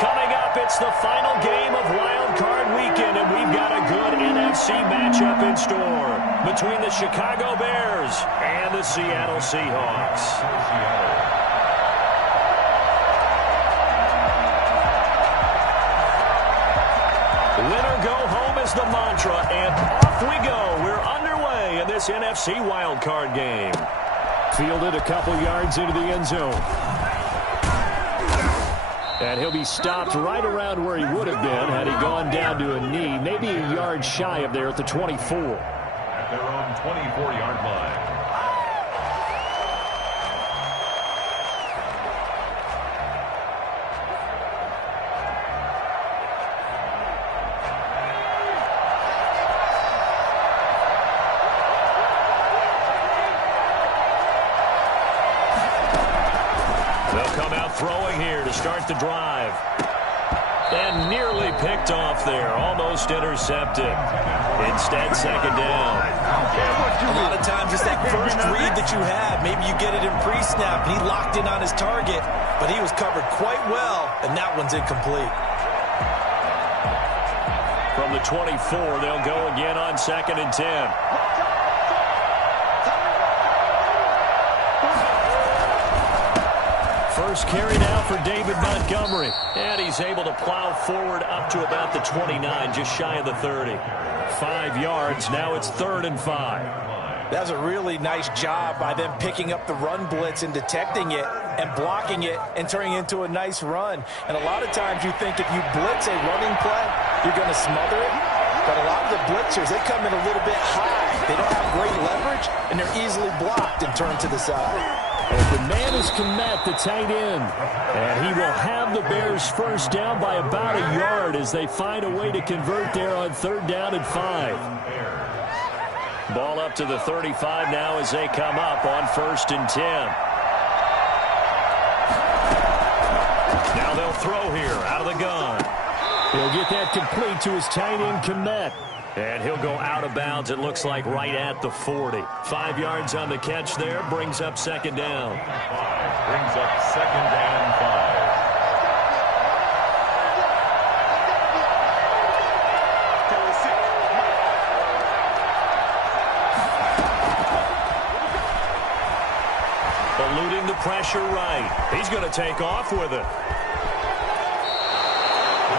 Coming up, it's the final game of Wild Card Weekend, and we've got a good NFC matchup in store between the Chicago Bears and the Seattle Seahawks. Winner go home is the mantra, and off we go. We're underway in this NFC Wild Card game. Fielded a couple yards into the end zone. And he'll be stopped right around where he would have been had he gone down to a knee, maybe a yard shy of there at the 24. At their own 24-yard line. Throwing here to start the drive. And nearly picked off there. Almost intercepted. Instead, second down. A lot of times it's that first read that you have. Maybe you get it in pre-snap. He locked in on his target, but he was covered quite well, and that one's incomplete. From the 24, they'll go again on 2nd and 10. First carry now for David Montgomery. And he's able to plow forward up to about the 29, just shy of the 30. 5 yards. Now it's 3rd and 5. That was a really nice job by them picking up the run blitz and detecting it and blocking it and turning it into a nice run. And a lot of times you think if you blitz a running play, you're going to smother it. But a lot of the blitzers, they come in a little bit high. They don't have great leverage, and they're easily blocked and turned to the side. Open man is Kmet, the tight end. And he will have the Bears first down by about a yard as they find a way to convert there on 3rd down and 5. Ball up to the 35 now as they come up on 1st and 10. Now they'll throw here out of the gun. He'll get that complete to his tight end, Kmet. And he'll go out of bounds, it looks like, right at the 40. 5 yards on the catch there, brings up 2nd down. Brings up 2nd and 5. Eluding the pressure right. He's going to take off with it.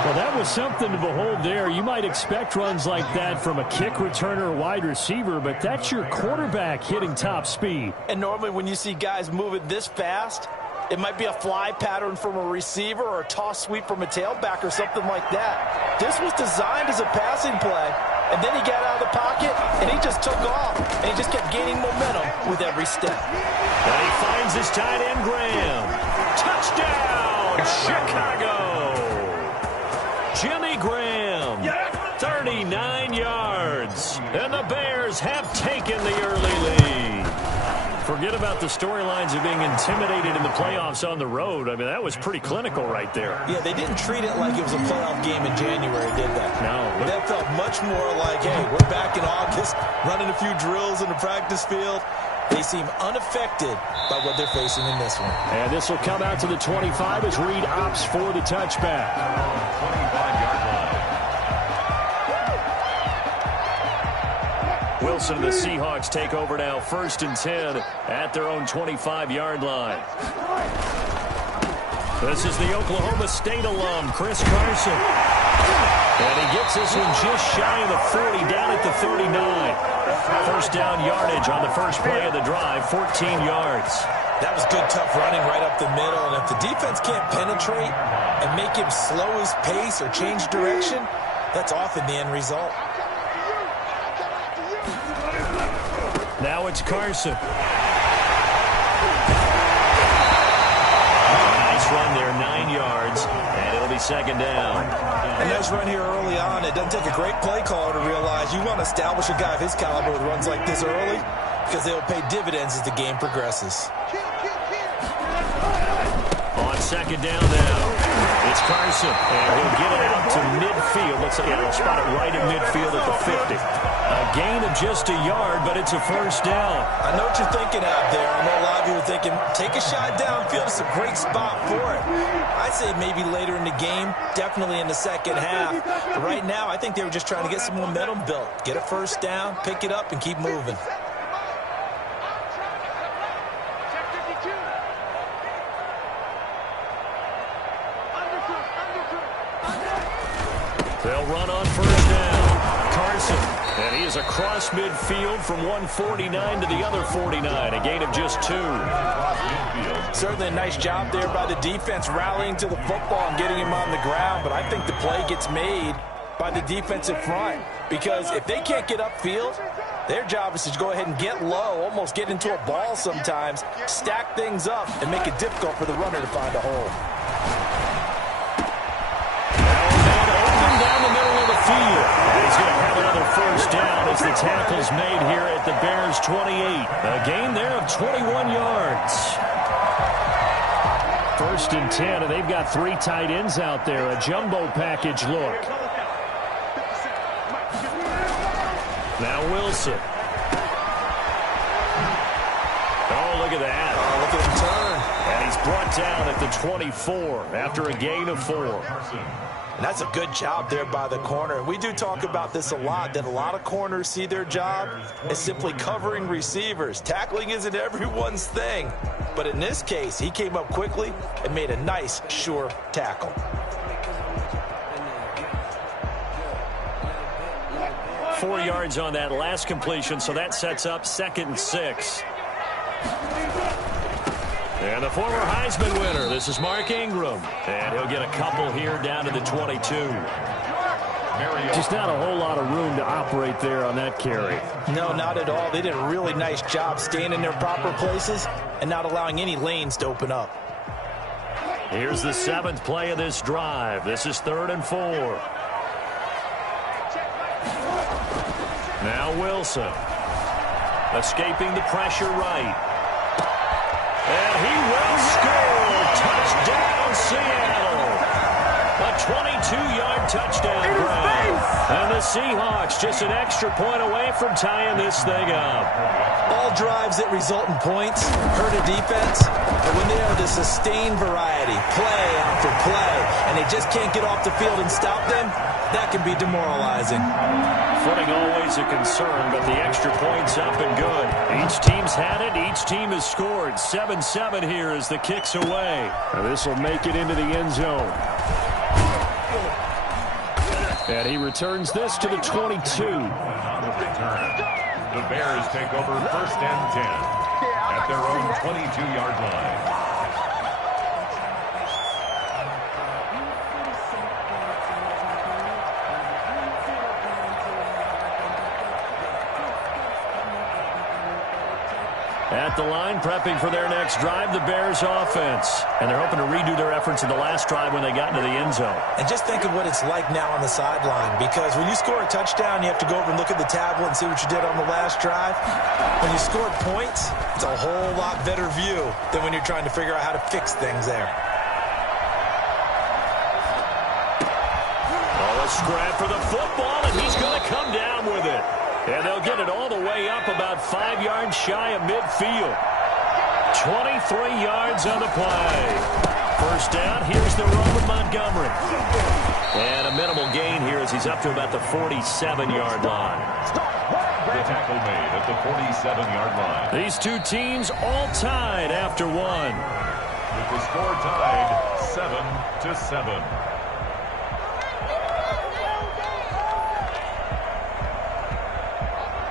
Well, that was something to behold there. You might expect runs like that from a kick returner or wide receiver, but that's your quarterback hitting top speed. And normally when you see guys moving this fast, it might be a fly pattern from a receiver or a toss sweep from a tailback or something like that. This was designed as a passing play, and then he got out of the pocket, and he just took off, and he just kept gaining momentum with every step. And he finds his tight end, Graham. Touchdown, Chicago! Jimmy Graham, 39 yards, and the Bears have taken the early lead. Forget about the storylines of being intimidated in the playoffs on the road. I mean, that was pretty clinical right there. Yeah, they didn't treat it like it was a playoff game in January, did they? No. That felt much more like, hey, we're back in August, running a few drills in the practice field. They seem unaffected by what they're facing in this one. And this will come out to the 25 as Reed opts for the touchback. 25-yard line. Wilson and the Seahawks take over now, 1st and 10 at their own 25-yard line. This is the Oklahoma State alum, Chris Carson. And he gets this one just shy of the 40, down at the 39. First down yardage on the first play of the drive, 14 yards. That was good, tough running right up the middle. And if the defense can't penetrate and make him slow his pace or change direction, that's often the end result. Now it's Carson. Nice run there, 9 yards, and it'll be 2nd down. A nice run here early on. It doesn't take a great play caller to realize you want to establish a guy of his caliber with runs like this early because they will pay dividends as the game progresses. On 2nd down now, it's Carson, and he'll get it out to midfield. They'll spot it right in midfield at the 50. A gain of just a yard, but it's a first down. I know what you're thinking out there. I know a lot of you are thinking, take a shot downfield. It's a great spot for it. I'd say maybe later in the game, definitely in the second half. But right now, I think they were just trying to get some momentum built. Get a first down, pick it up, and keep moving. They'll run on first down. Carson, and he is across midfield from 149 to the other 49, a gain of just 2. Certainly a nice job there by the defense rallying to the football and getting him on the ground, but I think the play gets made by the defensive front because if they can't get upfield, their job is to go ahead and get low, almost get into a ball sometimes, stack things up, and make it difficult for the runner to find a hole. Down the middle of the field. And he's going to have another first down as the tackle's made here at the Bears' 28. A gain there of 21 yards. First and 10, and they've got 3 tight ends out there. A jumbo package look. Now Wilson. Oh, look at that. Oh, look at him turn. And he's brought down at the 24 after a gain of 4. And that's a good job there by the corner. And we do talk about this a lot, that a lot of corners see their job as simply covering receivers. Tackling isn't everyone's thing. But in this case, he came up quickly and made a nice, sure tackle. Four yards on that last completion, so that sets up 2nd and 6. And the former Heisman winner, this is Mark Ingram. And he'll get a couple here down to the 22. Just not a whole lot of room to operate there on that carry. No, not at all. They did a really nice job staying in their proper places and not allowing any lanes to open up. Here's the 7th play of this drive. This is 3rd and 4. Now Wilson. Escaping the pressure right. And he will score. Touchdown, Seattle. A 22-yard touchdown grab. And the Seahawks just an extra point away from tying this thing up. All drives that result in points hurt a defense, but when they are the sustained variety, play after play, and they just can't get off the field and stop them, that can be demoralizing. Footing always a concern, but the extra point's up and good. Each team's had it. Each team has scored. 7-7 here as the kick's away. And this will make it into the end zone. And he returns this to the 22. The Bears take over 1st and 10 at their own 22-yard line. At the line, prepping for their next drive, the Bears offense. And they're hoping to redo their efforts in the last drive when they got into the end zone. And just think of what it's like now on the sideline, because when you score a touchdown, you have to go over and look at the tablet and see what you did on the last drive. When you scored points, it's a whole lot better view than when you're trying to figure out how to fix things there. Oh, a scrap for the football, and he's going to come down with it. And they'll get it all the way up about 5 yards shy of midfield. 23 yards on the play. First down, here's the run with Montgomery. And a minimal gain here as he's up to about the 47-yard line. The tackle made at the 47-yard line. These two teams all tied after one. With the score tied 7-7.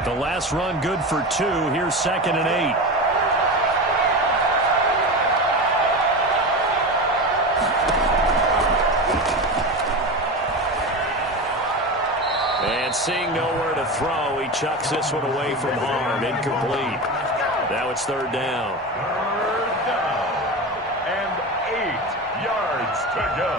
The last run good for 2. Here's 2nd and 8. And seeing nowhere to throw, he chucks this one away from harm. Incomplete. Now it's 3rd down. 3rd down. And 8 yards to go.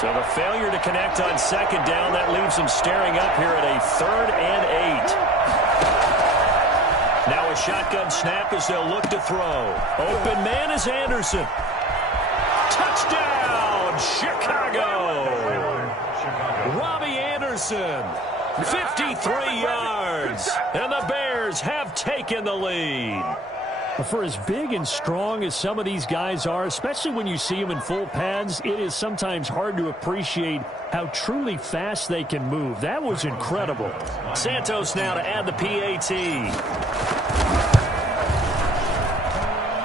So the failure to connect on 2nd down, that leaves them staring up here at a 3rd and 8. Now a shotgun snap as they'll look to throw. Open man is Anderson. Touchdown, Chicago. Robbie Anderson, 53 yards, and the Bears have taken the lead. For as big and strong as some of these guys are, especially when you see them in full pads, it is sometimes hard to appreciate how truly fast they can move. That was incredible. Santos now to add the PAT.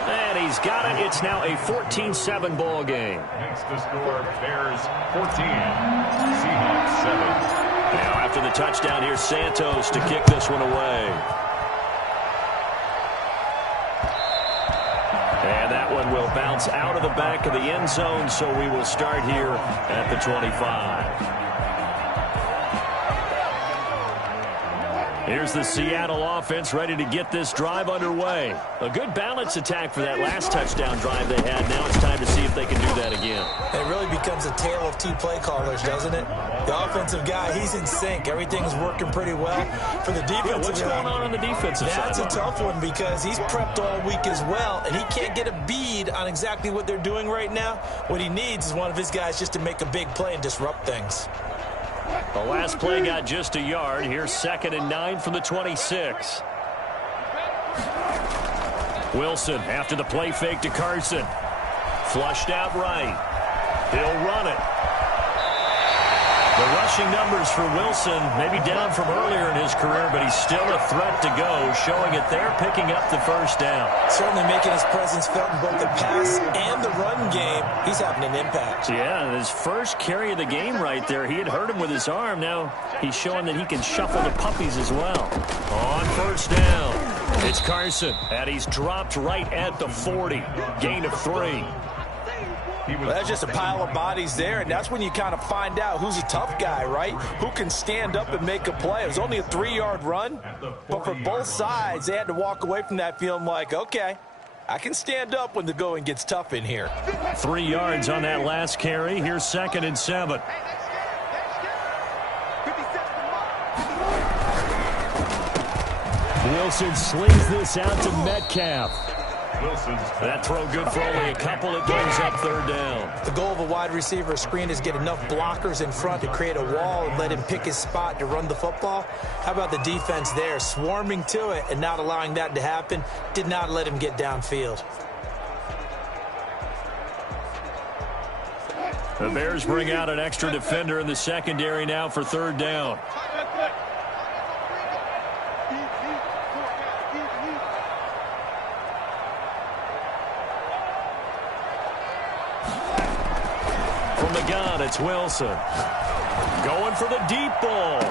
And he's got it. It's now a 14-7 ball game. Makes the score Bears 14, Seahawks 7. Now after the touchdown, here's Santos to kick this one away. And that one will bounce out of the back of the end zone, so we will start here at the 25. Here's the Seattle offense ready to get this drive underway. A good balanced attack for that last touchdown drive they had. Now it's time to see if they can do that again. It really becomes a tale of two play callers, doesn't it? The offensive guy, he's in sync. Everything's working pretty well. For the defensive what's going on the defensive side? That's a tough one because he's prepped all week as well, and he can't get a bead on exactly what they're doing right now. What he needs is one of his guys just to make a big play and disrupt things. The last play got just a yard. Here's 2nd and 9 from the 26. Wilson after the play fake to Carson. Flushed out right. He'll run it. The rushing numbers for Wilson maybe down from earlier in his career, but he's still a threat to go, showing it there, picking up the first down. Certainly making his presence felt in both the pass and the run game. He's having an impact. Yeah, his first carry of the game right there. He had hurt him with his arm. Now he's showing that he can shuffle the puppies as well. On first down, it's Carson, and he's dropped right at the 40. Gain of 3. Well, that's just a pile of bodies there, and that's when you kind of find out who's a tough guy, right? Who can stand up and make a play. It was only a 3-yard run, but for both sides, they had to walk away from that feeling like, okay, I can stand up when the going gets tough in here. 3 yards on that last carry. Here's 2nd and 7. Wilson slings this out to Metcalf. That throw good for only a couple. It brings up 3rd down. The goal of a wide receiver screen is get enough blockers in front to create a wall and let him pick his spot to run the football. How about the defense there, swarming to it and not allowing that to happen? Did not let him get downfield. The Bears bring out an extra defender in the secondary now for 3rd down. It's Wilson going for the deep ball.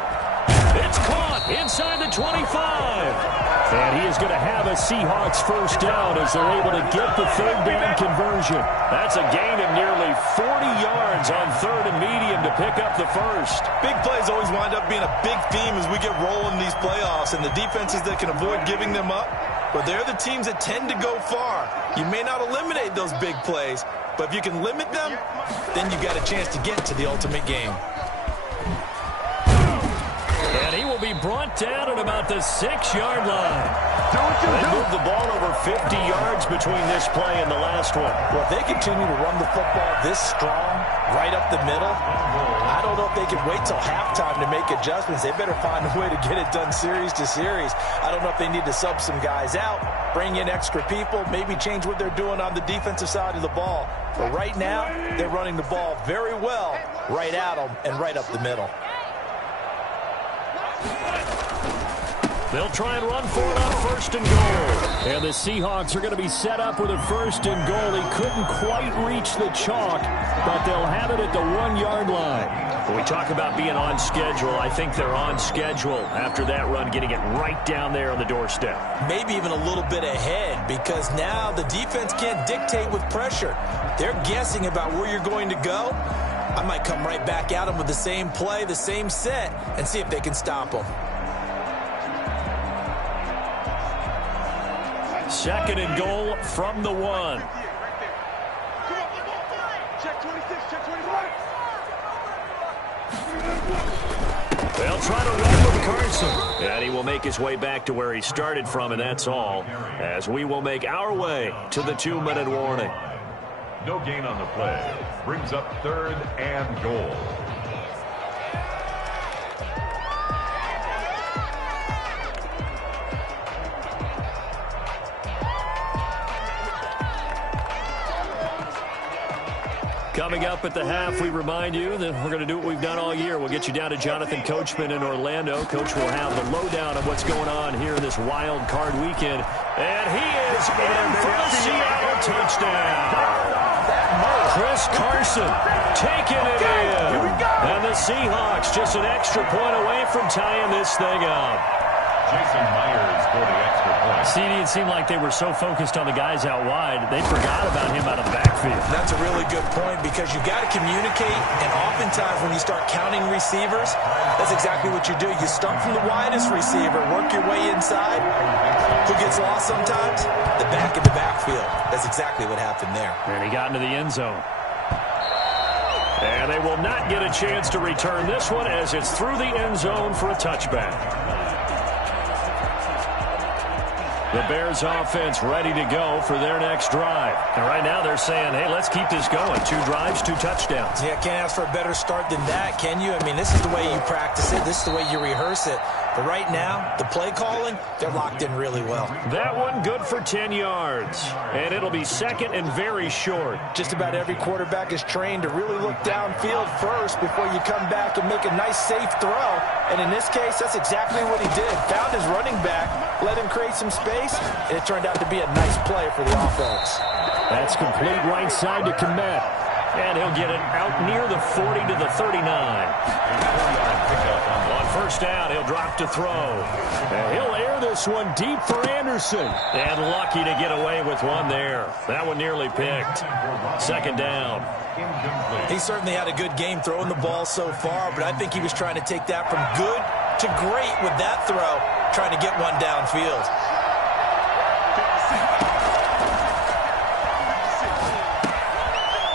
It's caught inside the 25. And he is going to have a Seahawks first down as they're able to get the 3rd down conversion. That's a gain of nearly 40 yards on 3rd and medium to pick up the first. Big plays always wind up being a big theme as we get rolling these playoffs, and the defenses that can avoid giving them up, but they're the teams that tend to go far. You may not eliminate those big plays, but if you can limit them, then you've got a chance to get to the ultimate game. And he will be brought down at about the 6-yard line. They moved the ball over 50 yards between this play and the last one. Well, if they continue to run the football this strong, right up the middle, I don't know if they can wait till halftime to make adjustments. They better find a way to get it done series to series. I don't know if they need to sub some guys out, bring in extra people, maybe change what they're doing on the defensive side of the ball. But right now, they're running the ball very well right at them and right up the middle. They'll try and run for it on 1st and goal. And the Seahawks are going to be set up with a 1st and goal. He couldn't quite reach the chalk, but they'll have it at the 1-yard line. When we talk about being on schedule, I think they're on schedule after that run, getting it right down there on the doorstep. Maybe even a little bit ahead, because now the defense can't dictate with pressure. They're guessing about where you're going to go. I might come right back at them with the same play, the same set, and see if they can stop them. 2nd and goal from the 1. They'll try to run with Carson. And he will make his way back to where he started from, and that's all, as we will make our way to the 2-minute warning. No gain on the play. Brings up 3rd and goal. Coming up at the half, we remind you that we're going to do what we've done all year. We'll get you down to Jonathan Coachman in Orlando. Coach will have the lowdown of what's going on here in this wild card weekend. And he is in for the Seattle touchdown. Chris Carson taking it in. And the Seahawks just an extra point away from tying this thing up. Jason Myers for the extra point. CD, it seemed like they were so focused on the guys out wide, they forgot about him out of the backfield. That's a really good point because you got to communicate, and oftentimes when you start counting receivers, that's exactly what you do. You start from the widest receiver, work your way inside. Who gets lost sometimes? The back of the backfield. That's exactly what happened there. And he got into the end zone. And they will not get a chance to return this one as it's through the end zone for a touchback. The Bears offense ready to go for their next drive. And right now they're saying, hey, let's keep this going. 2 drives, 2 touchdowns. Yeah, can't ask for a better start than that, can you? I mean, this is the way you practice it. This is the way you rehearse it. But right now, the play calling, they're locked in really well. That one good for 10 yards. And it'll be 2nd and very short. Just about every quarterback is trained to really look downfield first before you come back and make a nice, safe throw. And in this case, that's exactly what he did. Found his running back, let him create some space, and it turned out to be a nice play for the offense. That's complete right side to Kmet. And he'll get it out near the 40 to the 39. On first down, he'll drop to throw. And he'll air this one deep for Anderson. And lucky to get away with one there. That one nearly picked. 2nd down. He certainly had a good game throwing the ball so far, but I think he was trying to take that from good to great with that throw, trying to get one downfield.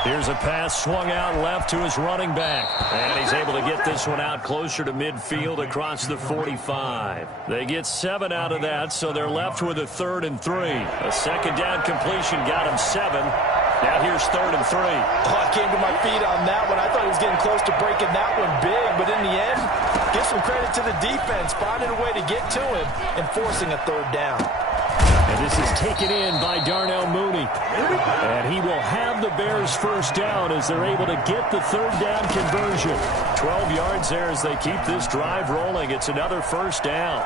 Here's a pass swung out left to his running back. And he's able to get this one out closer to midfield across the 45. They get 7 out of that, so they're left with a 3rd and 3. A 2nd down completion got him 7. Now here's 3rd and 3. Oh, I came to my feet on that one. I thought he was getting close to breaking that one big, but in the end, give some credit to the defense, finding a way to get to him and forcing a 3rd down. And this is taken in by Darnell Mooney. And he will have the Bears first down as they're able to get the 3rd down conversion. 12 yards there as they keep this drive rolling. It's another first down.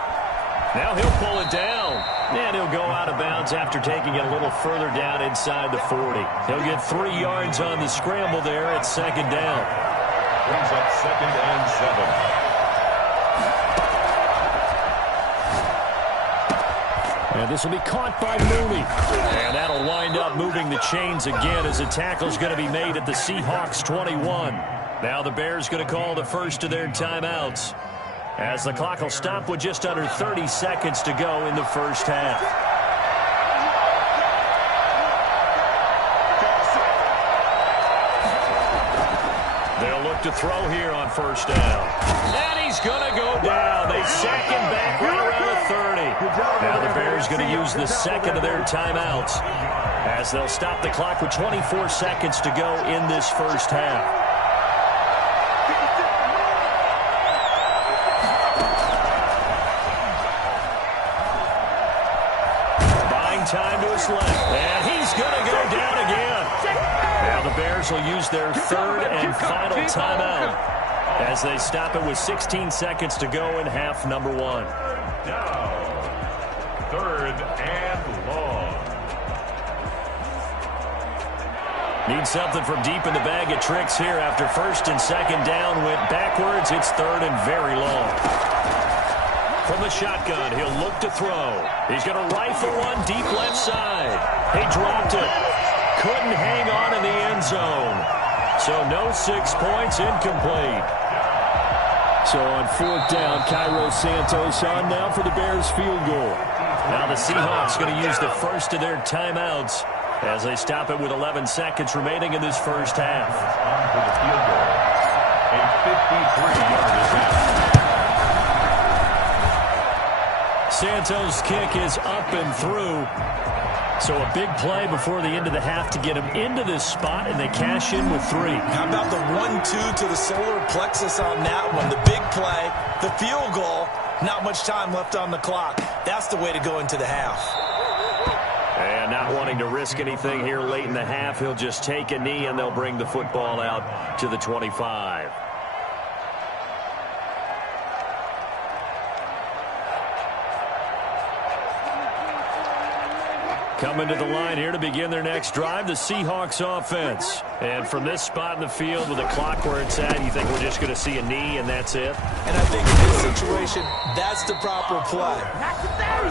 Now he'll pull it down. And he'll go out of bounds after taking it a little further down inside the 40. He'll get 3 yards on the scramble there at 2nd down. Brings up 2nd and 7. And this will be caught by Mooney. And that'll wind up moving the chains again as the tackle's going to be made at the Seahawks 21. Now the Bears going to call the first of their timeouts, as the clock will stop with just under 30 seconds to go in the first half. They'll look to throw here on first down. And he's going to go down. They sack him back right around the 30. Now the Bears going to use the 2nd of their timeouts, as they'll stop the clock with 24 seconds to go in this first half. Buying time to his left. And he's going to go down again. Now the Bears will use their 3rd and final timeout, as they stop it with 16 seconds to go in half number 1. Now, 3rd and long. Need something from deep in the bag of tricks here after 1st and 2nd down went backwards. It's 3rd and very long. From the shotgun, he'll look to throw. He's going to rifle one deep left side. He dropped it. Couldn't hang on in the end zone. So no 6 points, incomplete. So on 4th down, Cairo Santos on now for the Bears field goal. Now the Seahawks going to use the first of their timeouts as they stop it with 11 seconds remaining in this first half. On for the field goal. A 53-yard attempt. Santos' kick is up and through. So a big play before the end of the half to get them into this spot, and they cash in with 3. How about the 1-2 to the solar plexus on that one? The big play, the field goal, not much time left on the clock. That's the way to go into the half. And not wanting to risk anything here late in the half, he'll just take a knee, and they'll bring the football out to the 25. Coming to the line here to begin their next drive, the Seahawks offense. And from this spot in the field with the clock where it's at, you think we're just going to see a knee and that's it? And I think in this situation, that's the proper play.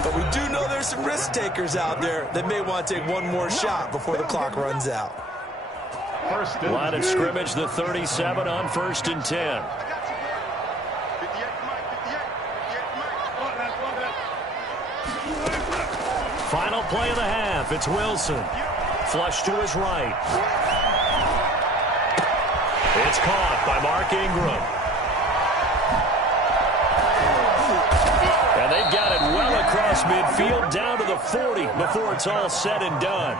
But we do know there's some risk takers out there that may want to take one more shot before the clock runs out. Line of scrimmage, the 37 on 1st and 10. Final play of the half. It's Wilson. Flush to his right. It's caught by Mark Ingram. And they've got it well across midfield down to the 40 before it's all said and done.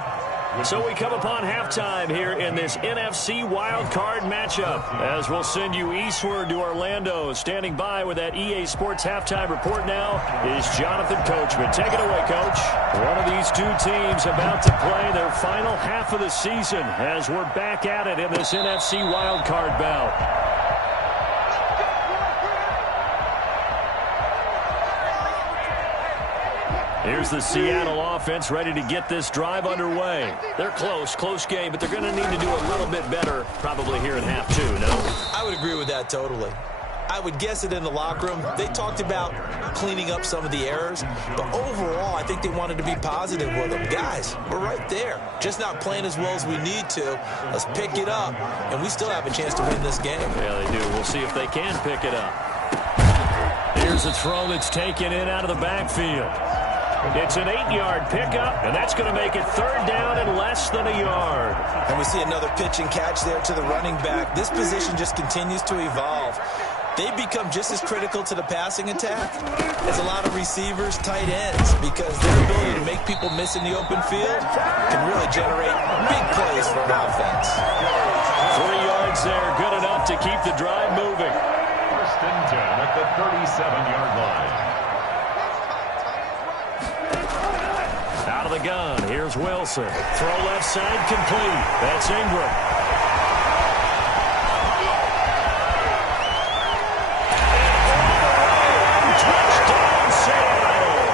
So we come upon halftime here in this NFC wild card matchup, as we'll send you eastward to Orlando. Standing by with that EA Sports halftime report now is Jonathan Coachman. Take it away, Coach. One of these two teams about to play their final half of the season as we're back at it in this NFC wild card bout. Here's the Seattle offense ready to get this drive underway. They're close game, but they're going to need to do a little bit better probably here in half 2, no? I would agree with that totally. I would guess it in the locker room. They talked about cleaning up some of the errors, but overall, I think they wanted to be positive with them. Guys, we're right there. Just not playing as well as we need to. Let's pick it up, and we still have a chance to win this game. Yeah, they do. We'll see if they can pick it up. Here's a throw that's taken in out of the backfield. It's an 8-yard pickup, and that's going to make it 3rd down and less than a yard. And we see another pitch and catch there to the running back. This position just continues to evolve. They become just as critical to the passing attack as a lot of receivers, tight ends, because their ability to make people miss in the open field can really generate big plays for an offense. 3 yards there, good enough to keep the drive moving. 1st and 10 at the 37-yard line. Out of the gun, here's Wilson. Throw left side, complete. That's Ingram. Touchdown, Seattle.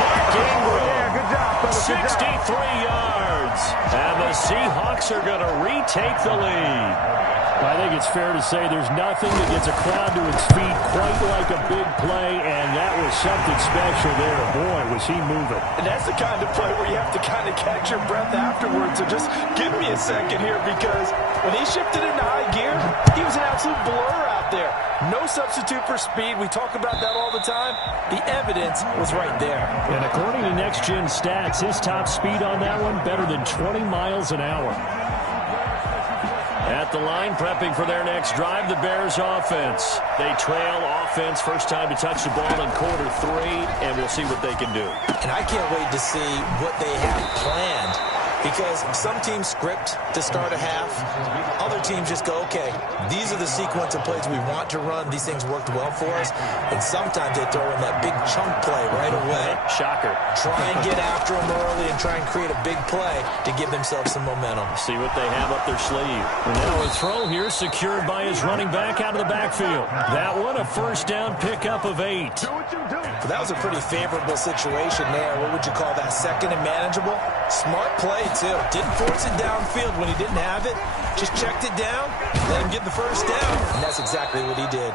Mark Ingram, 63 yards. And the Seahawks are going to retake the lead. I think it's fair to say there's nothing that gets a crowd to its feet quite like a big play, and that was something special there. Boy, was he moving. And that's the kind of play where you have to kind of catch your breath afterwards. So just give me a second here, because when he shifted into high gear, he was an absolute blur out there. No substitute for speed. We talk about that all the time. The evidence was right there. And according to Next Gen Stats, his top speed on that one, better than 20 miles an hour. At the line, prepping for their next drive, the Bears offense. They trail offense, first time to touch the ball in quarter 3, and we'll see what they can do. And I can't wait to see what they have planned, because some teams script to start a half. Other teams just go, okay, these are the sequence of plays we want to run. These things worked well for us. And sometimes they throw in that big chunk play right away. Shocker. Try and get after them early and try and create a big play to give themselves some momentum. See what they have up their sleeve. And now a throw here secured by his running back out of the backfield. That one, a first down pickup of 8. But that was a pretty favorable situation there. What would you call that? Second and manageable? Smart play, too. Didn't force it downfield when he didn't have it. Just checked it down, let him get the first down. And that's exactly what he did.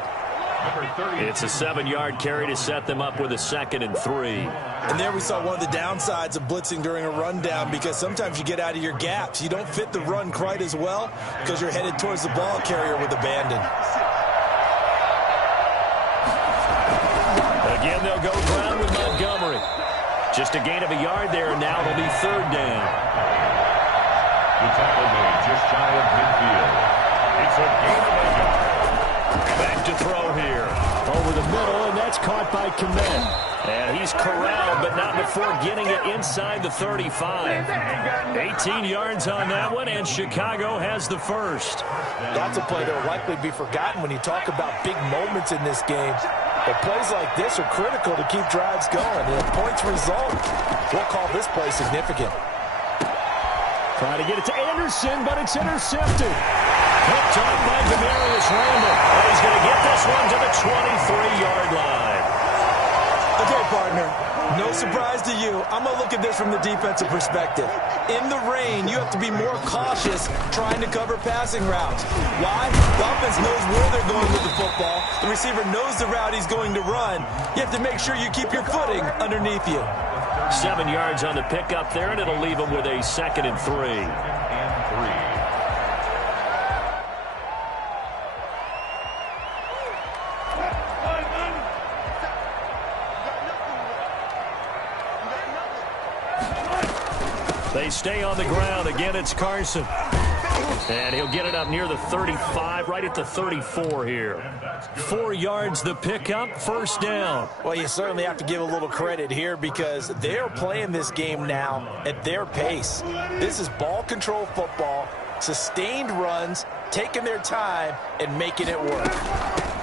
It's a 7-yard carry to set them up with a 2nd and 3. And there we saw one of the downsides of blitzing during a rundown, because sometimes you get out of your gaps. You don't fit the run quite as well because you're headed towards the ball carrier with abandon. Again, they'll go ground with Montgomery. Just a gain of a yard there, and now it'll be 3rd down. The tackle made just shy of midfield. It's a gain of a yard. Back to throw here. Over the middle, and that's caught by Kmet. And he's corralled, but not before getting it inside the 35. 18 yards on that one, and Chicago has the first. That's a play that will likely be forgotten when you talk about big moments in this game. But plays like this are critical to keep drives going. And if points result, we'll call this play significant. Trying to get it to Anderson, but it's intercepted. Picked up by Demarius Randall. And he's going to get this one to the 23-yard line. Okay, partner, no surprise to you. I'm going to look at this from the defensive perspective. In the rain, you have to be more cautious trying to cover passing routes. Why? The offense knows where they're going with the football. The receiver knows the route he's going to run. You have to make sure you keep your footing underneath you. 7 yards on the pickup there, and it'll leave him with a 2nd and 3. They stay on the ground. Again, it's Carson. And he'll get it up near the 35, right at the 34 here. 4 yards the pickup, first down. Well, you certainly have to give a little credit here because they're playing this game now at their pace. This is ball control football, sustained runs, taking their time, and making it work.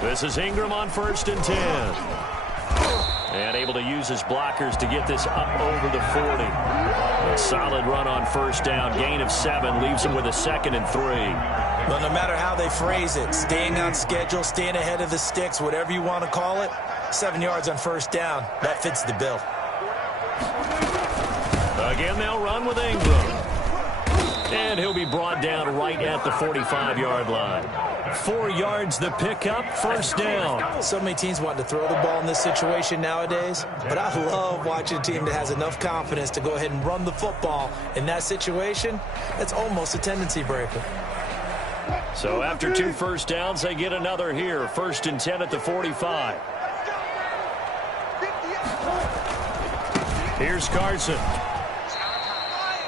This is Ingram on 1st and 10. And able to use his blockers to get this up over the 40. A solid run on first down. Gain of 7 leaves him with a 2nd and 3. Well, no matter how they phrase it, staying on schedule, staying ahead of the sticks, whatever you want to call it, 7 yards on first down, that fits the bill. Again, they'll run with Ingram. And he'll be brought down right at the 45-yard line. 4 yards the pickup, first down. So many teams want to throw the ball in this situation nowadays, but I love watching a team that has enough confidence to go ahead and run the football. In that situation, that's almost a tendency breaker. So after 2 first downs, they get another here. 1st and 10 at the 45. Here's Carson.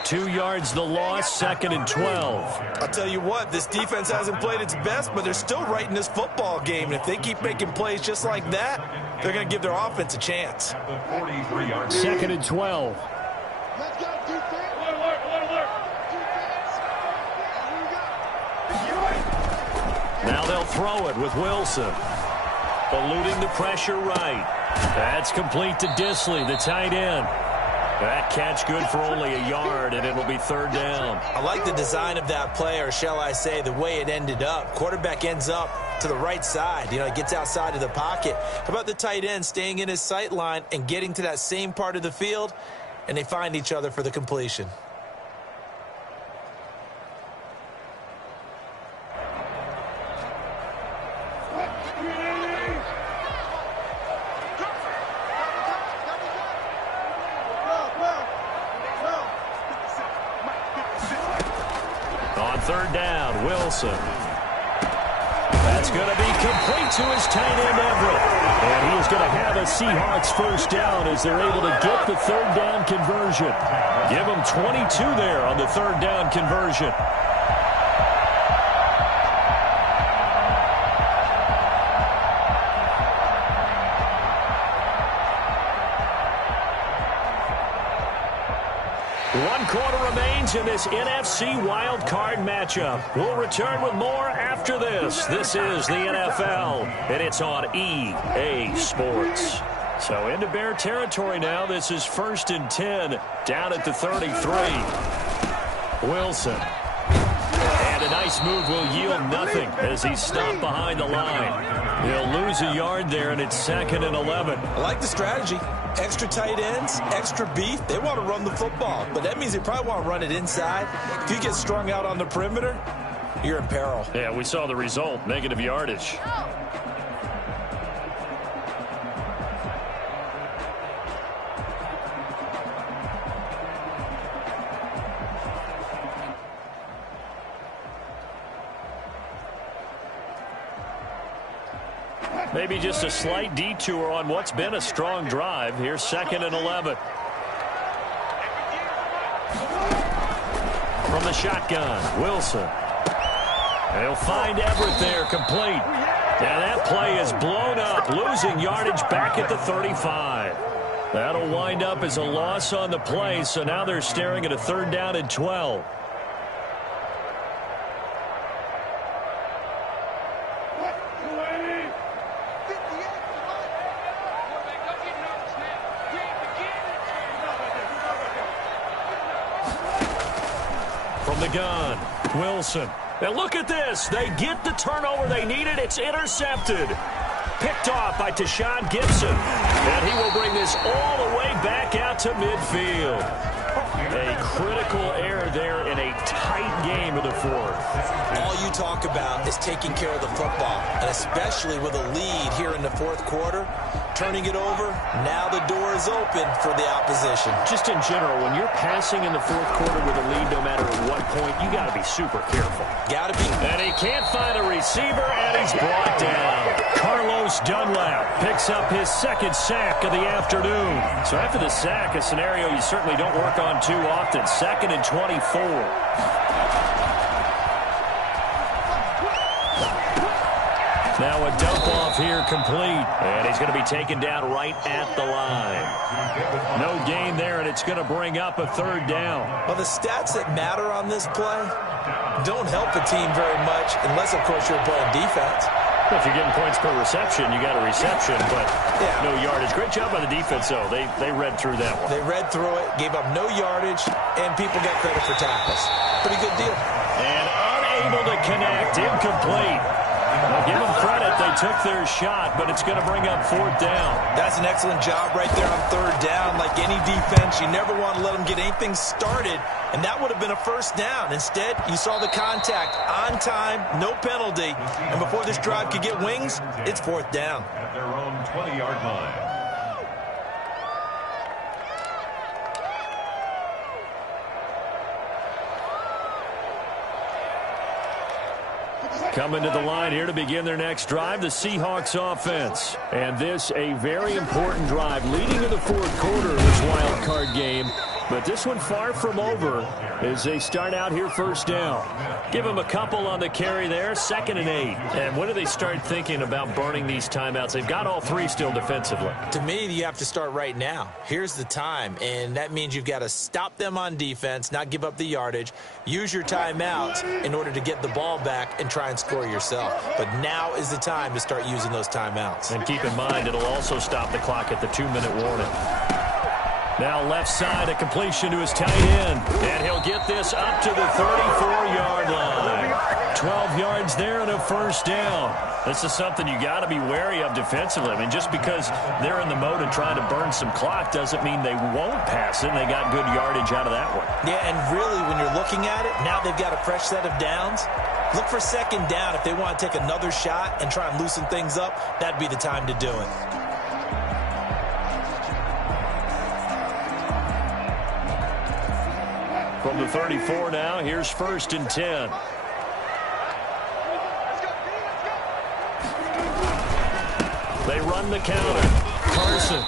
2 yards the loss, 2nd and 12. I'll tell you what, this defense hasn't played its best, but they're still right in this football game. And if they keep making plays just like that, they're going to give their offense a chance. 2nd and 12. Now they'll throw it with Wilson. Eluding the pressure right. That's complete to Disley, the tight end. That catch good for only a yard, and it'll be 3rd down. I like the design of that play, or shall I say the way it ended up. Quarterback ends up to the right side. You know, it gets outside of the pocket. How about the tight end staying in his sight line and getting to that same part of the field, and they find each other for the completion. On 3rd down, Wilson. That's going to be complete to his tight end, Everett. And he is going to have a Seahawks first down as they're able to get the 3rd down conversion. Give them 22 there on the 3rd down conversion. One quarter remains in this NFC Wild Card matchup. We'll return with more after this. This is the NFL, and it's on EA Sports. So into Bear territory now. This is 1st and 10 down at the 33. Wilson. And a nice move will yield nothing as he's stopped behind the line. He'll lose a yard there, and it's 2nd and 11. I like the strategy. Extra tight ends, extra beef. They want to run the football, but that means they probably want to run it inside. If you get strung out on the perimeter, you're in peril. Yeah, we saw the result, negative yardage. Maybe just a slight detour on what's been a strong drive. Here's 2nd and 11. From the shotgun, Wilson. They'll find Everett there, complete. And that play is blown up, losing yardage back at the 35. That'll wind up as a loss on the play, so now they're staring at a 3rd down and 12. From the gun, Wilson. Now look at this. They get the turnover they needed. It's intercepted. Picked off by Tashawn Gibson. And he will bring this all the way back out to midfield. A critical error there in a tight game of the 4th. All you talk about is taking care of the football, and especially with a lead here in the 4th quarter, turning it over, now the door is open for the opposition. Just in general, when you're passing in the 4th quarter with a lead, no matter at what point, you got to be super careful. Got to be. And he can't find a receiver, and he's brought down. Carlos Dunlap picks up his 2nd sack of the afternoon. So after the sack, a scenario you certainly don't work on too often. 2nd and 24. Now a dump off here complete. And he's going to be taken down right at the line. No gain there, and it's going to bring up a 3rd down. Well, the stats that matter on this play don't help a team very much unless, of course, you're playing defense. Well, if you're getting points per reception, you got a reception, but no yardage. Great job by the defense, though. They read through that one. They read through it, gave up no yardage, and people got credit for tackles. Pretty good deal. And unable to connect, incomplete. Well, give them credit. They took their shot, but it's going to bring up 4th down. That's an excellent job right there on 3rd down. Like any defense, you never want to let them get anything started, and that would have been a 1st down. Instead, you saw the contact on time, no penalty, and before this drive could get wings, it's 4th down. At their own 20-yard line. Coming to the line here to begin their next drive, the Seahawks offense. And this a very important drive leading to the 4th quarter of this wild card game. But this one far from over as they start out here 1st down. Give them a couple on the carry there, 2nd and 8. And when do they start thinking about burning these timeouts? They've got all 3 still defensively. To me, you have to start right now. Here's the time, and that means you've got to stop them on defense, not give up the yardage, use your timeouts in order to get the ball back and try and score yourself. But now is the time to start using those timeouts. And keep in mind, it'll also stop the clock at the 2-minute warning. Now left side, a completion to his tight end. And he'll get this up to the 34-yard line. 12 yards there and a 1st down. This is something you got to be wary of defensively. I mean, just because they're in the mode of trying to burn some clock doesn't mean they won't pass it. And they got good yardage out of that one. Yeah, and really, when you're looking at it, now they've got a fresh set of downs. Look for 2nd down. If they want to take another shot and try and loosen things up, that'd be the time to do it. From the 34 now, here's 1st and 10. They run the counter. Carson.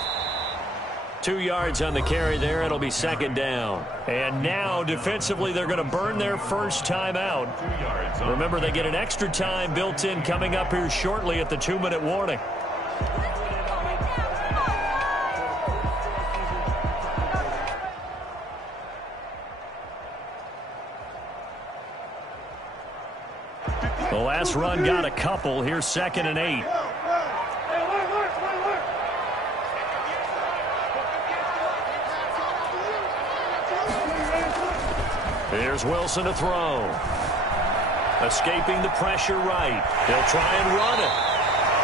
2 yards on the carry there. It'll be 2nd down. And now, defensively, they're going to burn their 1st timeout. Remember, they get an extra time built in coming up here shortly at the 2-minute warning. The last run got a couple. Here's 2nd and 8. Here's Wilson to throw. Escaping the pressure right. They'll try and run it.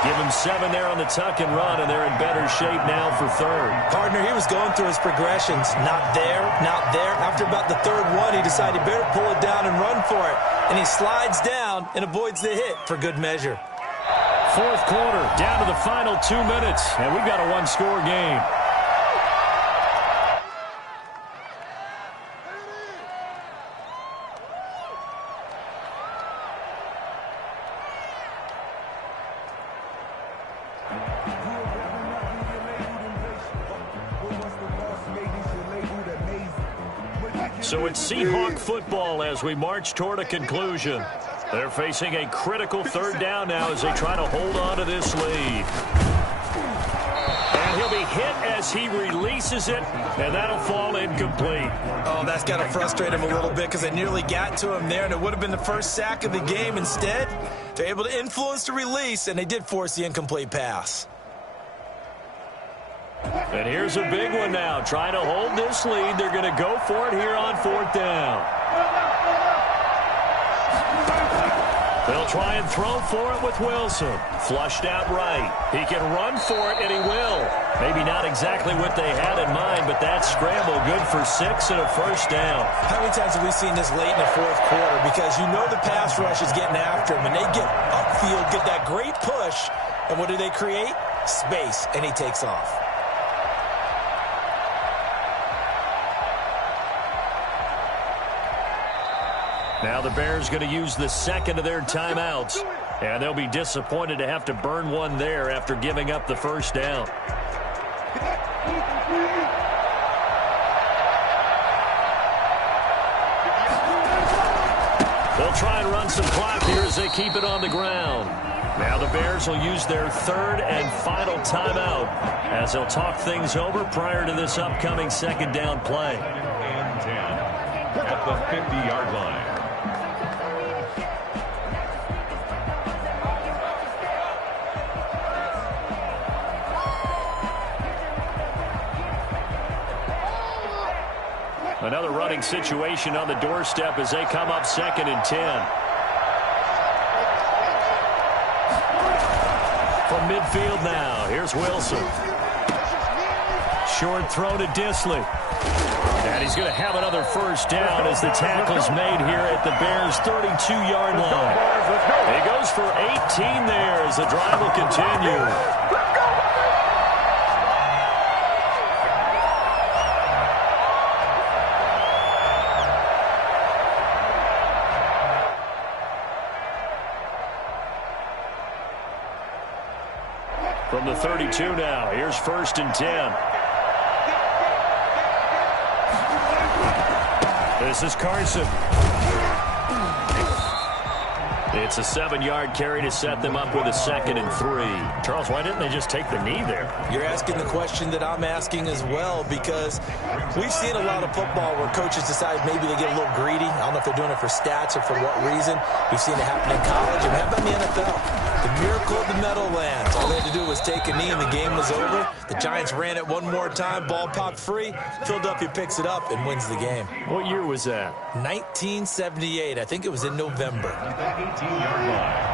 Give him 7 there on the tuck and run, and they're in better shape now for 3rd. Partner, he was going through his progressions. Not there, not there. After about the 3rd one, he decided he better pull it down and run for it. And he slides down and avoids the hit for good measure. 4th quarter, down to the final 2 minutes, and we've got a 1-score game. So it's Seahawk football as we march toward a conclusion. They're facing a critical third down now as they try to hold on to this lead. And he'll be hit as he releases it, and that'll fall incomplete. Oh, that's got to frustrate him a little bit because they nearly got to him there, and it would have been the first sack of the game. Instead, they're able to influence the release, and they did force the incomplete pass. And here's a big one now. Trying to hold this lead. They're going to go for it here on fourth down. They'll try and throw for it with Wilson. Flushed out right. He can run for it, and he will. Maybe not exactly what they had in mind, but that scramble good for 6 and a first down. How many times have we seen this late in the fourth quarter? Because you know the pass rush is getting after him, and they get upfield, get that great push, and what do they create? Space, and he takes off. Now the Bears going to use the second of their timeouts, and they'll be disappointed to have to burn one there after giving up the first down. They'll try and run some clock here as they keep it on the ground. Now the Bears will use their third and final timeout as they'll talk things over prior to this upcoming second down play. And 10 at the 50-yard line. Another running situation on the doorstep as they come up second and 10. From midfield now, here's Wilson. Short throw to Disley. And he's going to have another first down as the tackle's made here at the Bears' 32-yard line. He goes for 18 there as the drive will continue. From the 32 now, here's first and 10. This is Carson. It's a 7-yard carry to set them up with a second and 3. Charles, why didn't they just take the knee there? You're asking the question that I'm asking as well, because we've seen a lot of football where coaches decide maybe they get a little greedy. I don't know if they're doing it for stats or for what reason. We've seen it happen in college, and how about in the NFL? The miracle of the Meadowlands. All they had to do was take a knee, and the game was over. The Giants ran it one more time. Ball popped free. Philadelphia picks it up and wins the game. What year was that? 1978. I think it was in November. 18-yard line.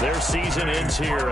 Their season ends here.